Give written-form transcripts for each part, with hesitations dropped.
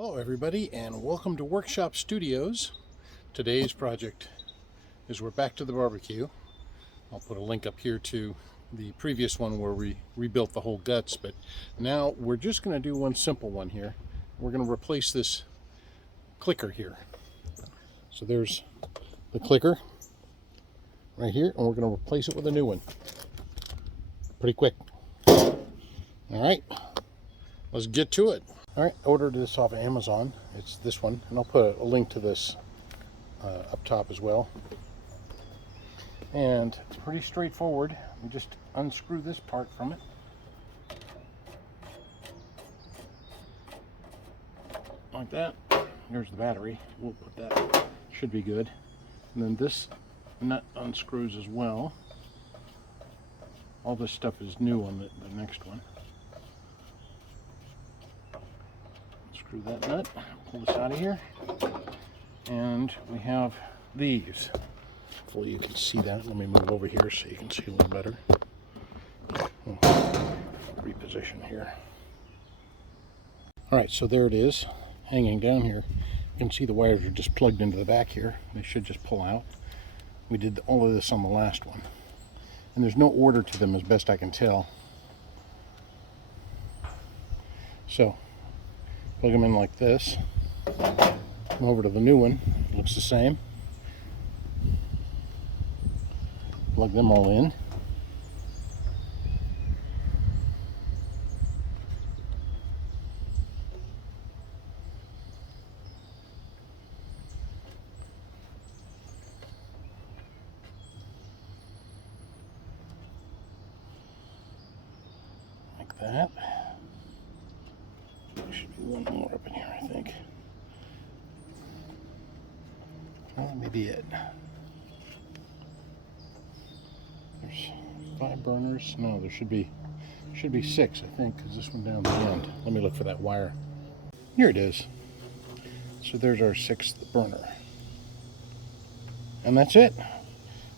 Hello everybody and welcome to Workshop Studios. Today's project is we're back to the barbecue. I'll put a link up here to the previous one where we rebuilt the whole guts, but now we're just going to do one simple one here. We're going to replace this clicker here. So there's the clicker right here, and we're going to replace it with a new one. Pretty quick. Alright, let's get to it. Alright, I ordered this off of Amazon. It's this one, and I'll put a link to this up top as well. And it's pretty straightforward. You just unscrew this part from it. Like that. There's the battery. We'll put that. Should be good. And then this nut unscrews as well. All this stuff is new on the next one. Unscrew that nut. Pull this out of here. And we have these. Hopefully you can see that. Let me move over here so you can see a little better. Reposition here. Alright, so there it is, hanging down here. You can see the wires are just plugged into the back here. They should just pull out. We did all of this on the last one. And there's no order to them as best I can tell. So, plug them in like this. Come over to the new one. It looks the same. Plug them all in. Like that. There should be one more up in here, I think. Well, that may be it. There's 5 burners. No, there should be 6, I think, because this one down the end. Let me look for that wire. Here it is. So there's our 6th burner. And that's it.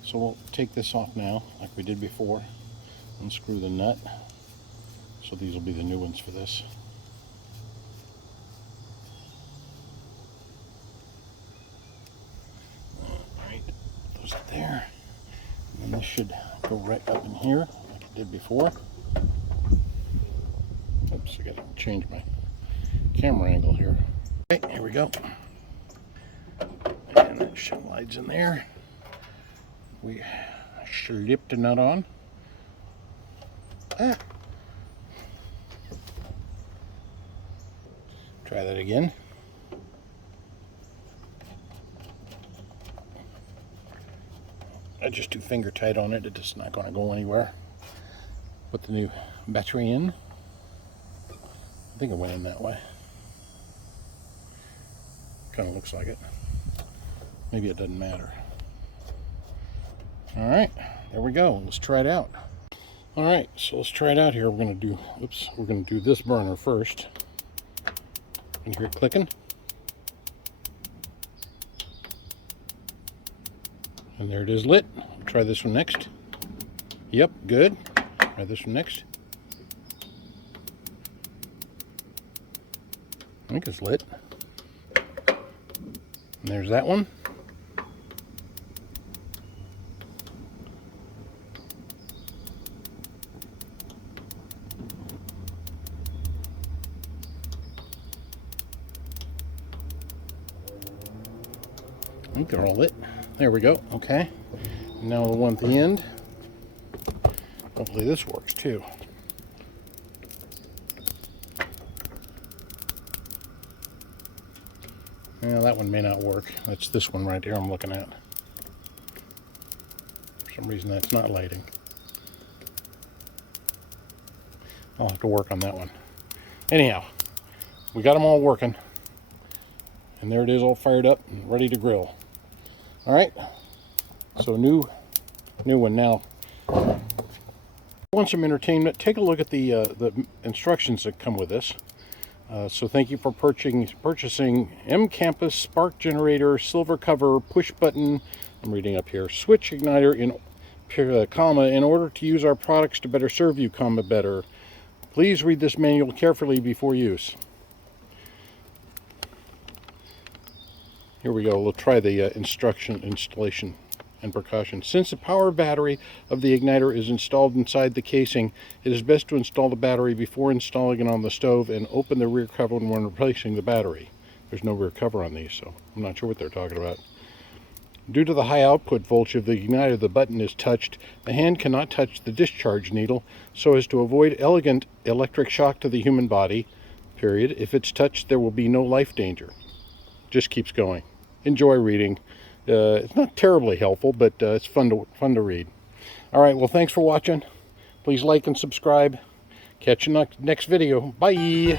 So we'll take this off now, like we did before. Unscrew the nut. So these will be the new ones for this. Alright, put those there. And this should go right up in here like it did before. Oops, I gotta change my camera angle here. Okay, here we go. And that slides in there. We slipped a nut on. Try that again. I just do finger tight on it. It's not going to go anywhere. Put the new battery in. I think it went in that way. Kind of looks like it. Maybe it doesn't matter. All right, there we go. Let's try it out. All right, so let's try it out here. We're going to do this burner first. You can hear it clicking. And there it is lit. We'll try this one next. Yep, good. Try this one next. I think it's lit. And there's that one. I think they're all lit. There we go. Okay. Now the one at the end. Hopefully this works too. Yeah, that one may not work. That's this one right here I'm looking at. For some reason that's not lighting. I'll have to work on that one. Anyhow, we got them all working. And there it is, all fired up and ready to grill. All right, so new one now. If you want some entertainment, take a look at the instructions that come with this. So thank you for purchasing M Campus Spark Generator, Silver Cover, Push Button, I'm reading up here, Switch Igniter in order to use our products to better serve you, better. Please read this manual carefully before use. Here we go. We'll try the installation and precautions. Since the power battery of the igniter is installed inside the casing, it is best to install the battery before installing it on the stove and open the rear cover when replacing the battery. There's no rear cover on these, so I'm not sure what they're talking about. Due to the high output voltage of the igniter, the button is touched. The hand cannot touch the discharge needle so as to avoid elegant electric shock to the human body, period. If it's touched, there will be no life danger. Just keeps going. Enjoy reading. It's not terribly helpful, but it's fun to read. All right, well, thanks for watching. Please like and subscribe. Catch you next video. Bye.